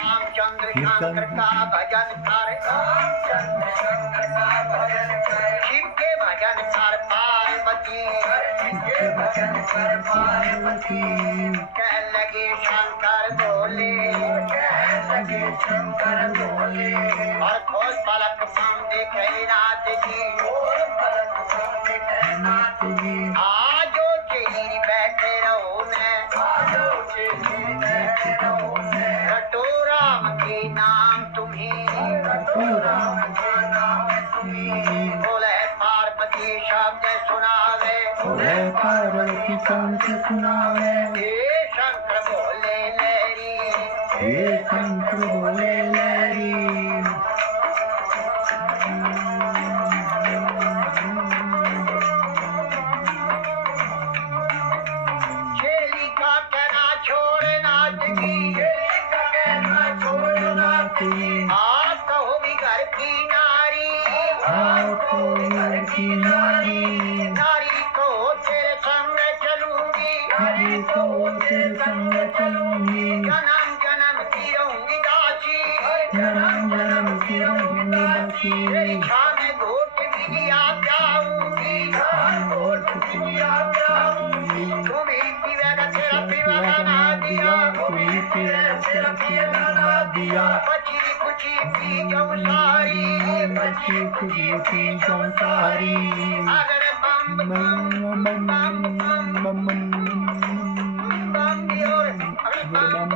रामचंद्र शंकर का भजन कर, शिव के भजन कर पार्वती, कह लगे शंकर बोले, और खोल पलक सामने कही नाथ जी, आजो चेरी बैठे रहो ने, रटो राम के नाम तुम्हें, बोले पार्वती शब्द सुनावे, पार्वती शंकर सुनावे, हे शंकर बोले लहरी, हे शंकर बोले लहरी, चेली का कहना छोड़ना जी, आप कहो भी घर की नारी, आपको घर की नारी, नारी को तेरे संग चलूंगी, नारी को तेरे संग चलूंगी, जन्म जन्म की रहूंगी दासी, जन्म जन्म की रहूंगी दासी, तेरी छाव में घोट भी आप जाऊंगी, घोट की आप जाऊंगी, तुम्हें पीवेगा तेरा पीवा बना दिया, तुम्ही तेरा बना दिया, बची कुची पी जाऊं सारी, बची खुशी की संसारी, अगर बम बम बम बम बम की ओर, अगर बम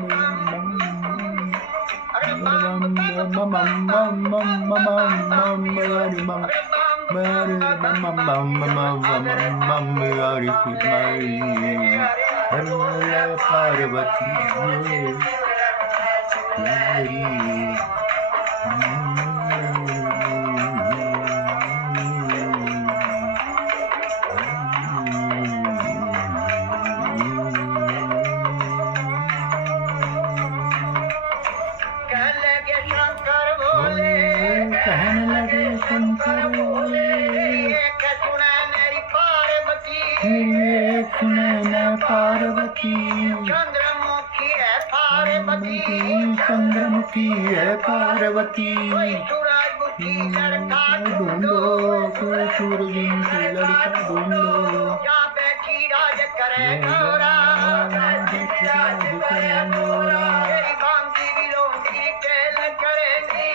अगर कहने लगे शंकर बोले, एक सुने मेरी पार्वती, एक सुने न पार्वती, चंद्रमुखी है पार्वती, चंद्रमुखी है पार्वती, सूरजमुखी लड़का ढूंढो कोई सूरजमुखी लड़का ढूंढो, जहाँ बैठी राज करे गौरा, तेरी बांगी भी लोंगी केल करेंगी,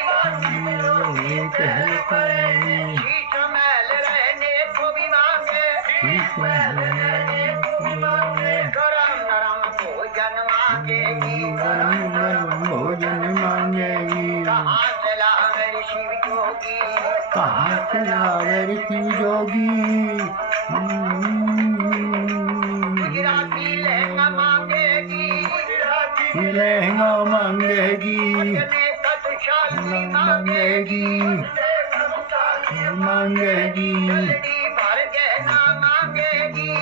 शीश महल रहने को भी मांगे, गरम नरम भोजन मांगेगी, भोजन मांगेगी, कहाँ से लावे शिव जोगी, कहाँ से लावे शिव जोगी, गुजराती लहंगा मांगेगी, लहंगा मांगेगी, शादी मांगेगी, मांगेगी, जल्दी भर गहना मांगेगी,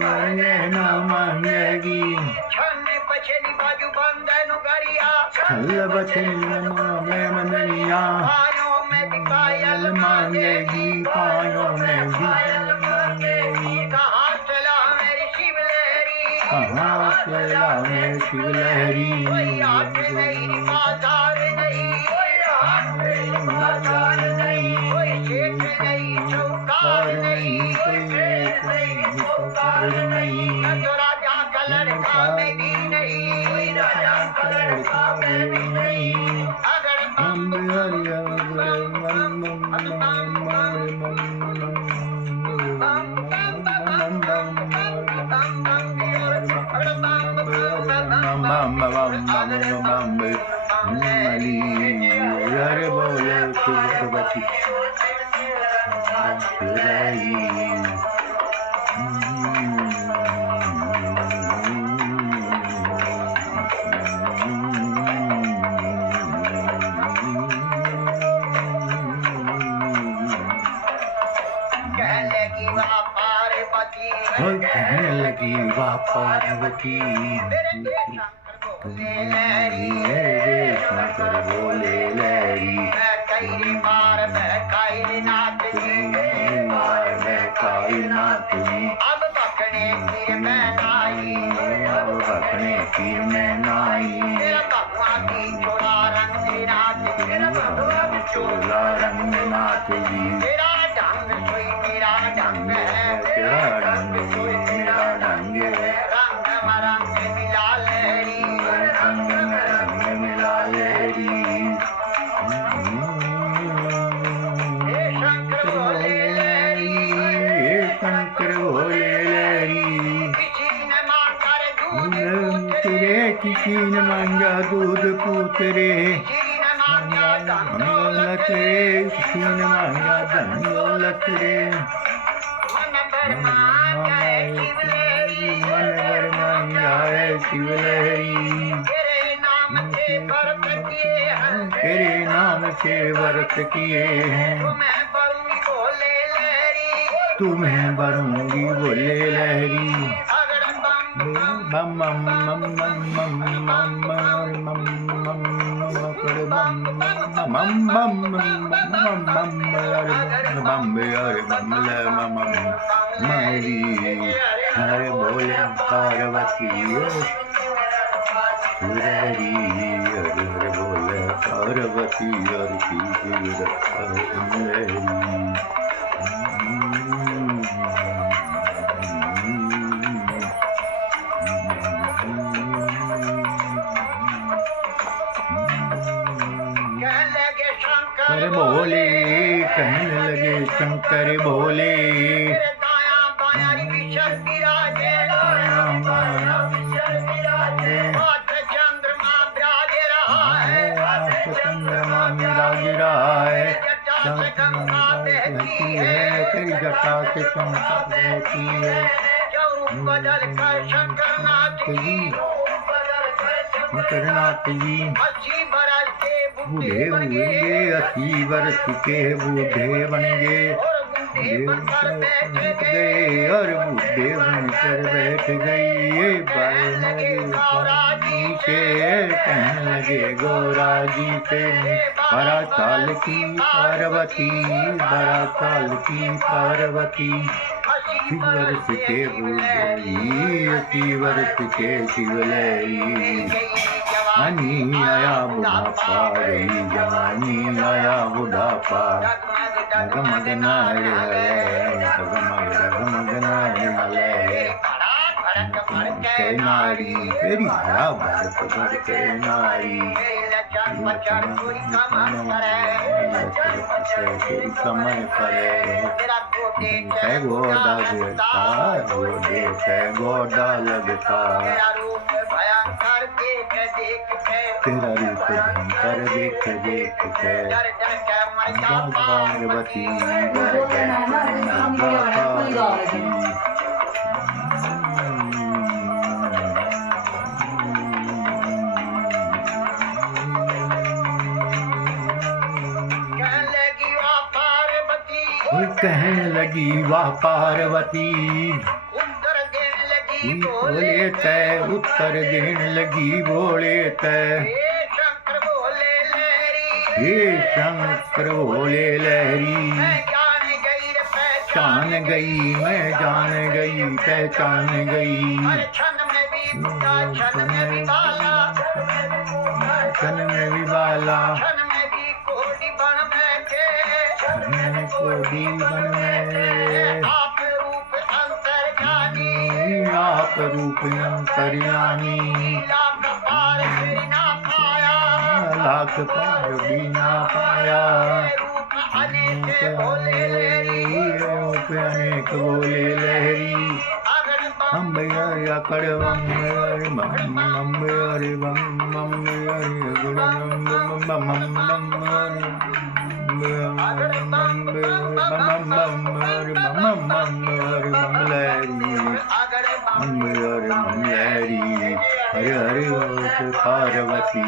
गहना मांगेगी, छन्ने पछली बाजू बंदन गरिया, छल बछली में मनरिया, पायों में भी पायल मांगेगी, पायों में भी मांगेगी, कहाँ चला मेरी शिवलहरी, कहाँ से लावे शिव लहरी, कोई हाथ नहीं बाजार नहीं, बाजार नहीं, कोई शेठ नहीं चौकार नहीं, चौकार नहीं, जो राजा का लड़का में भी नहीं, अगर अरे बोले शिवपति कहने लगी वाह पार्वती, मेरे शंकर बोले लहरी, कायनात जी, अब बकने फिर मैं नाई, बकने फिर मैं नाई, तेरा भगवान की चोला रंग नाथ जी। तेरा ढंग सोई मेरा ढंग है, तेरा ढंग सोई मेरा ढंग है। रंग मरंग मिला लहरी, रंग में रंग मिला लेरी। हे शंकर भोले लहरी, शंकर भोले लहरी। किसी ने मांगर दूध तेरे किसी ने मांगा दूध पूतरे। किसी ने मांगा धन दौलत रे, किसी ने मांगा धन दौलत रे। मन भर मांगा है शिवलेरी, मन भर मांगा है शिवलहरी। तेरे नाम से व्रत किए हैं, तेरे नाम से व्रत किए हैं। तुम्हें बरूंगी भोले लहरी, तुम्हें भरूंगी भोले लहरी। अगर बम बम बम बम बम बम बम बम बम कर बम बम बम बम बम अरे बम अरे बम ले बम मरी। हरे बोले पार्वती सुरहरी। हरे हरे बोले पार्वती और की लगे शंकर अरे भोले कहने लगे शंकर भोले। तेरे दाया बाया विचर विराजे, हाथ चंद्रमा विराजे रहा है, चंद्रमा विराज रहा है। गंगा बहती है, तेरी जटा से चमका बहती है। स्वरूप बदल कर शंकरनाथ जी, शंकरनाथ जी 80 बरस के बूढ़े हुए 80 वर्ष के बूढ़े बन गए। और बूढ़े बनकर बैठ गए, और बूढ़े बनकर बैठ गई। ये लगे गौरा जी से कहने लगे गौरा जी से। बड़ा चाल की पार्वती, बड़ा चाल की पार्वती। 80 वर्ष के बूढ़े 80 वर्ष के शिवलहरी। जवानी आया बुढ़ापा गई, जवानी आया बुढ़ापा। डगमग नाड़ हले, डगमग नाड़ हले। के नारी तेरी भरा भरत भर के नारी। तेरी कमर करे गोदा लगता, गोदे पे गोदा लगता। तेरा रूप भयंकर देख देख के पार्वती कहने लगी वाह पार्वती। उत्तर देने लगी बोले तय उत्तर देने लगी बोले तय। हे शंकर भोले लहरी, हे शंकर भोले लहरी। मैं जान गई रे जान गई मैं जान गई पहचान गई। हर क्षण में भी बूढ़ा, क्षण में भी बाला, क्षण में भी बाला। क्षण में भी कोടി बन बैठे, कोडी बन में आप रूप अंतर्ज्ञानी, आप रूप अंतर्यामी। लाख पार फिर ना पाया, लाख पार भी ना पाया। रूप अनेक भोले लहरी, रूप अनेक बोले लहरी। अगर हम भैया कर बम बम अरे बम बम अरे बम बम हरे हरे पार्वती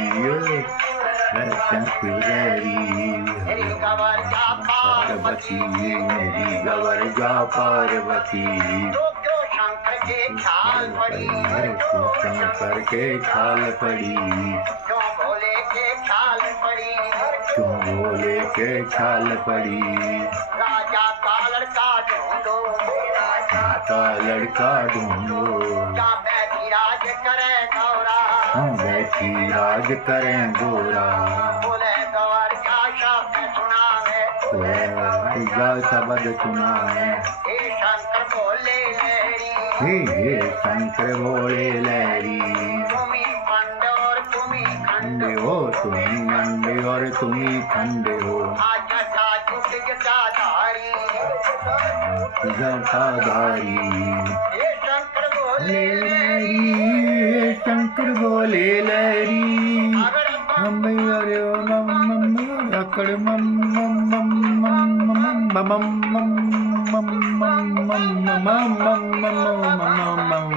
पार्वती मेरी गवर जा पार्वती। शंकर के ख्याल पड़ी, शंकर के ख्याल पड़ी। क्यों भोले के ख्याल पड़ी, क्यों भोले के ख्याल पड़ी। राजा का लड़का ढूंढो, का लड़का ढूंढो। क्या बैठी राज करे गौरा, हाँ बैठी राज करें गोरा। बोले गौर का शब्द जाल शब्द सुनावे। हे शंकर भोले लहरी हे शंकर भोले लहरी तुम्ही पंड और तुम्ही खंड अंडे हो तुम्ही अंडे और तुम्ही खंडे हो आज साजुक जटाधारी जटाधारी हे शंकर भोले लहरी लहरी शंकर भोले लहरी अगर मम अरे मम मम अकड़ मम मम मम मम मम मम मम मम मम मम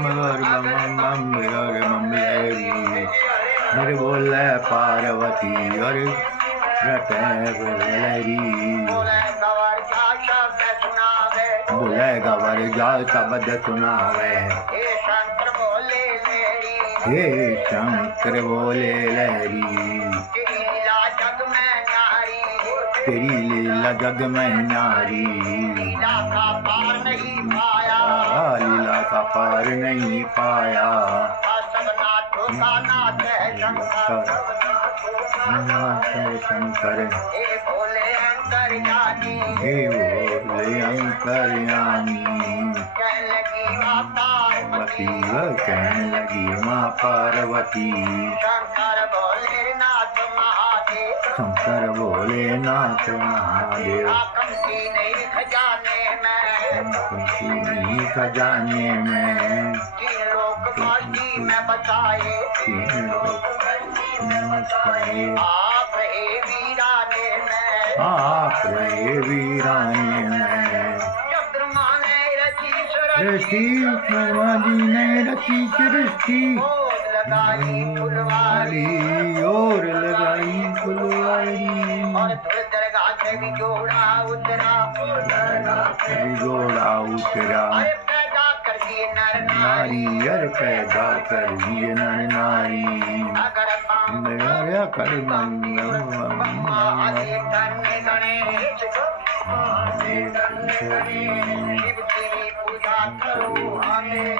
हरे बोले पार्वती हरे रटे लहरी बोले गवर जा शब्द सुनावे बोले गवर जाल शब्द सुनावे। हे शंकर भोले लहरी हे शंकर भोले लहरी तेरी लीला जग में नारी तेरी लीला जग में नारी लीला का पार नहीं पाया लीला का पार नहीं पाया। सब नाथों का नाथ है शंकर शंकर हे भोले अंतर्यामी हे बोले अंतर्यामी कह लगी माँ पार्वती पार्वती कहने लगी माँ पार्वती शंकर भोले नाथ महादेव शंकर भोलेनाथ महादेव आकंठी नहीं खजाने में कुंती नहीं खजाने में तीन लोक काशी में बसाए तीन लोग नमस्कारे आप हे वीराने में आप रहे वीराने में चंद्रमा ने रची रची सृष्टि ब्रह्मा जी ने रची सृष्टि गोद लगाई फुलवारी और लगाई फुलवारी और धुल दरगाह से भी जोड़ा उतरा जोड़ा उतरा अरे पैदा कर दिए नर नारी नारी अर पैदा कर दिए नर नारी अगर मेरा कर आदि करने गणेश शिव की भी पूजा करो हमें